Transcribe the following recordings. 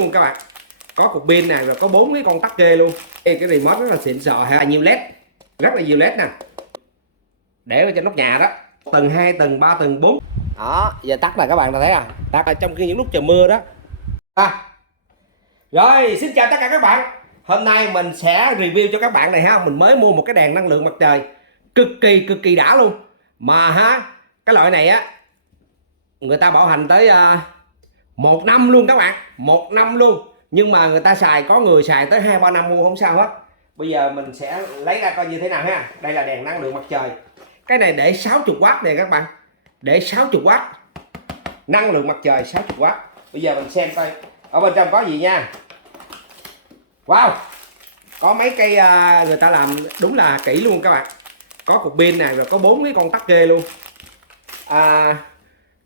luôn các bạn, có cục pin nè, rồi có 4 cái con tắc kê luôn. Cái remote rất là xịn sò ha, nhiều led, rất là nhiều led nè, để ở trên nóc nhà đó, tầng 2 tầng 3 tầng 4 đó. Giờ tắt là các bạn thấy à, tắt ở trong khi những lúc trời mưa đó. Rồi xin chào tất cả các bạn, hôm nay mình sẽ review cho các bạn này ha. Mình mới mua một cái đèn năng lượng mặt trời cực kỳ đã luôn, mà ha cái loại này á người ta bảo hành tới 1 năm luôn các bạn, 1 năm luôn. Nhưng mà người ta xài, có người xài tới 2-3 năm mua không sao hết. Bây giờ mình sẽ lấy ra coi như thế nào ha. Đây là đèn năng lượng mặt trời, cái này để 60W này các bạn, để 60W, năng lượng mặt trời 60W. Bây giờ mình xem coi ở bên trong có gì nha. Wow, có mấy cây người ta làm đúng là kỹ luôn các bạn, có cục pin nè, rồi có 4 cái con tắc kê luôn.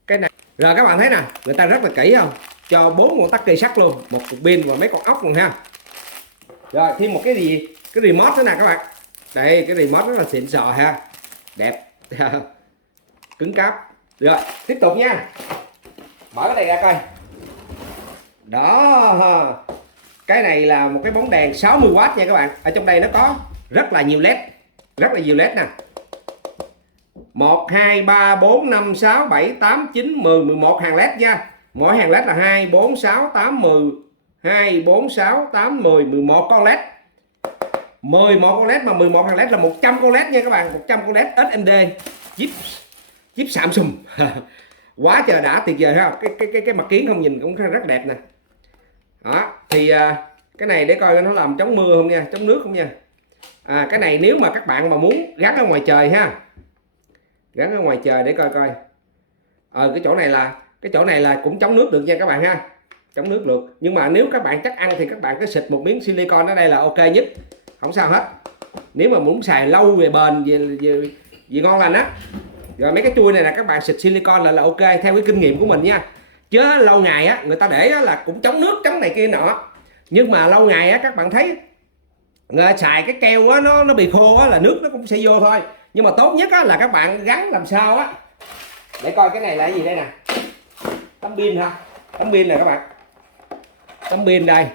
Cái này rồi các bạn thấy nè, người ta rất là kỹ không, cho 4 con tắc kê sắt luôn, một cục pin và mấy con ốc luôn ha. Rồi thêm một cái gì, cái remote nữa nè các bạn. Đây cái remote rất là xịn sò ha, đẹp cứng cáp. Rồi tiếp tục nha, mở cái này ra coi. Đó, cái này là một cái bóng đèn 60W nha các bạn. Ở trong đây nó có rất là nhiều led, rất là nhiều led nè. 1 2 3 4 5 6 7 8 9 10 11 hàng led nha. Mỗi hàng led là 2 4 6 8 10, 2 4 6 8 10 11 con led. 11 con led, mà 11 hàng led là 100 con led nha các bạn, 100 con led SMD chip Samsung. Quá trời đã, tuyệt vời ha. Cái mặt kiến không nhìn cũng rất đẹp nè. Đó thì cái này để coi nó làm chống mưa không nha, chống nước không nha. Cái này nếu mà các bạn mà muốn gắn ở ngoài trời ha, gắn ở ngoài trời để coi coi. Cái chỗ này là cũng chống nước được nha các bạn ha, chống nước được. Nhưng mà nếu các bạn chắc ăn thì các bạn cứ xịt một miếng silicon ở đây là ok nhất, không sao hết. Nếu mà muốn xài lâu về bền về ngon lành á. Rồi mấy cái chui này là các bạn xịt silicon là ok, theo cái kinh nghiệm của mình nha. Chứ lâu ngày á người ta để á, là cũng chống nước chống này kia nọ, nhưng mà lâu ngày á các bạn thấy người xài cái keo á nó bị khô á là nước nó cũng sẽ vô thôi. Nhưng mà tốt nhất á là các bạn gắn làm sao á, để coi cái này là cái gì đây nè, tấm pin ha, tấm pin này các bạn, tấm pin đây.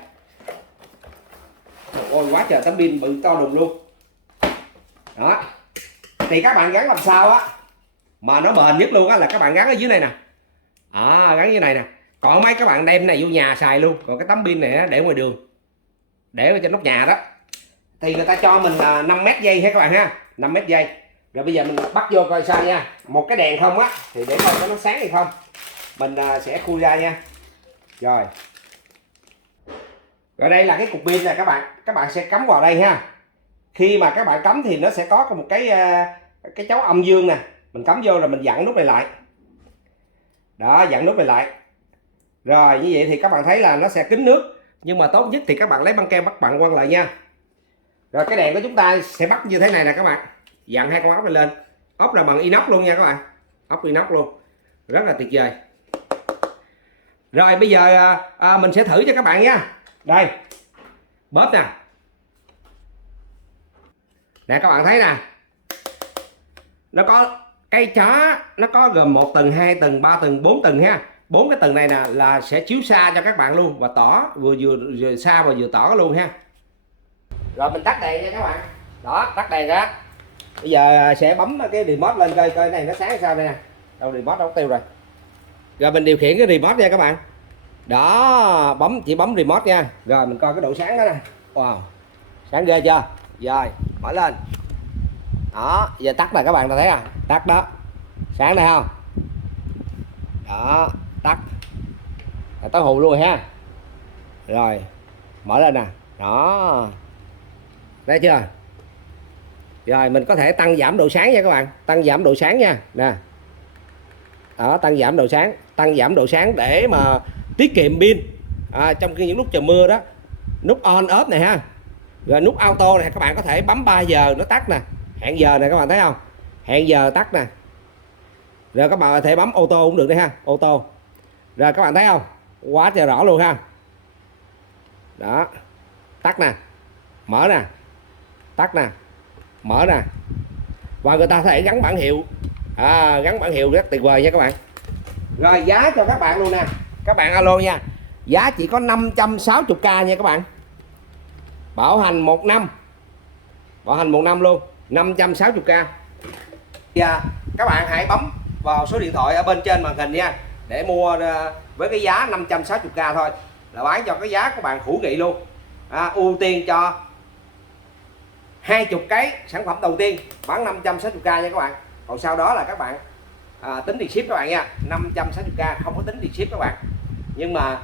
Ôi quá trời tấm pin bự to đùng luôn. Đó thì các bạn gắn làm sao á mà nó bền nhất luôn á là các bạn gắn ở dưới này nè. Gắn dưới này nè. Còn mấy các bạn đem này vô nhà xài luôn. Còn cái tấm pin này để ngoài đường, để ở trên nóc nhà đó, thì người ta cho mình là 5 mét dây ha các bạn ha, 5 mét dây. Rồi bây giờ mình bắt vô coi sao nha. Một cái đèn không á, thì để coi nó sáng hay không, mình sẽ khui ra nha. Rồi đây là cái cục pin này các bạn sẽ cắm vào đây ha. Khi mà các bạn cắm thì nó sẽ có một cái chấu âm dương nè, mình cắm vô rồi mình dặn nút này lại. Đó, dặn nút này lại. Rồi như vậy thì các bạn thấy là nó sẽ kín nước, nhưng mà tốt nhất thì các bạn lấy băng keo bắt bạn quăng lại nha. Rồi cái đèn của chúng ta sẽ bắt như thế này nè các bạn, dặn 2 con ốc này lên. Ốc là bằng inox luôn nha các bạn, ốc inox luôn, rất là tuyệt vời. Rồi bây giờ mình sẽ thử cho các bạn nha. Đây bóp nè, nè các bạn thấy nè, nó có cây chó, nó có gồm 1 tầng 2 tầng 3 tầng 4 tầng ha. 4 cái tầng này nè là sẽ chiếu xa cho các bạn luôn, và tỏ vừa xa và vừa tỏ luôn ha. Rồi mình tắt đèn nha các bạn. Đó, tắt đèn ra. Bây giờ sẽ bấm cái remote lên coi coi này nó sáng sao đây nè. Đâu remote đâu tiêu rồi. Rồi mình điều khiển cái remote nha các bạn. Đó, chỉ bấm remote nha. Rồi mình coi cái độ sáng đó nè. Wow, sáng ghê chưa. Rồi mở lên. Đó, giờ tắt rồi các bạn thấy à, tắt đó, sáng đây không. Đó, tắt tới hù luôn rồi ha. Rồi mở lên nè. Đó, thấy chưa. Rồi mình có thể tăng giảm độ sáng nha các bạn, tăng giảm độ sáng nha nè. Đó, tăng giảm độ sáng để mà tiết kiệm pin trong khi những lúc trời mưa đó. Nút on off này ha. Rồi nút auto này các bạn có thể bấm 3 giờ nó tắt nè, hẹn giờ này các bạn thấy không, hẹn giờ tắt nè. Rồi các bạn có thể bấm ô tô cũng được đấy ha, ô tô. Rồi các bạn thấy không, quá trời rõ luôn ha. Đó, tắt nè, mở nè, tắt nè, mở nè. Và người ta có thể gắn bản hiệu, gắn bản hiệu rất tuyệt vời nha các bạn. Rồi giá cho các bạn luôn nè, các bạn alo nha. giá chỉ có 560k nha các bạn. Bảo hành 1 năm. Bảo hành 1 năm luôn, 560k. Các bạn hãy bấm vào số điện thoại ở bên trên màn hình nha, để mua với cái giá 560k thôi, là bán cho cái giá của bạn hữu nghị luôn. Ưu tiên cho 20 cái sản phẩm đầu tiên bán 560k nha các bạn. Còn sau đó là các bạn tính tiền ship các bạn nha. 560k không có tính tiền ship các bạn. Nhưng mà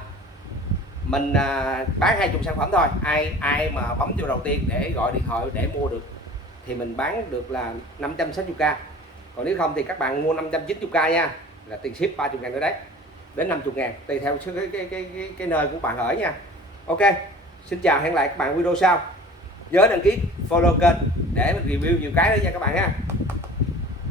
mình bán 20 sản phẩm thôi. Ai mà bấm vô đầu tiên để gọi điện thoại để mua được thì mình bán được là 560k. Còn nếu không thì các bạn mua 590k nha, là tiền ship 30.000 nữa đấy, đến 50.000 tùy theo cái nơi của bạn ở nha. Ok, xin chào, hẹn lại các bạn video sau. Nhớ đăng ký follow kênh để mình review nhiều cái nữa nha các bạn ha.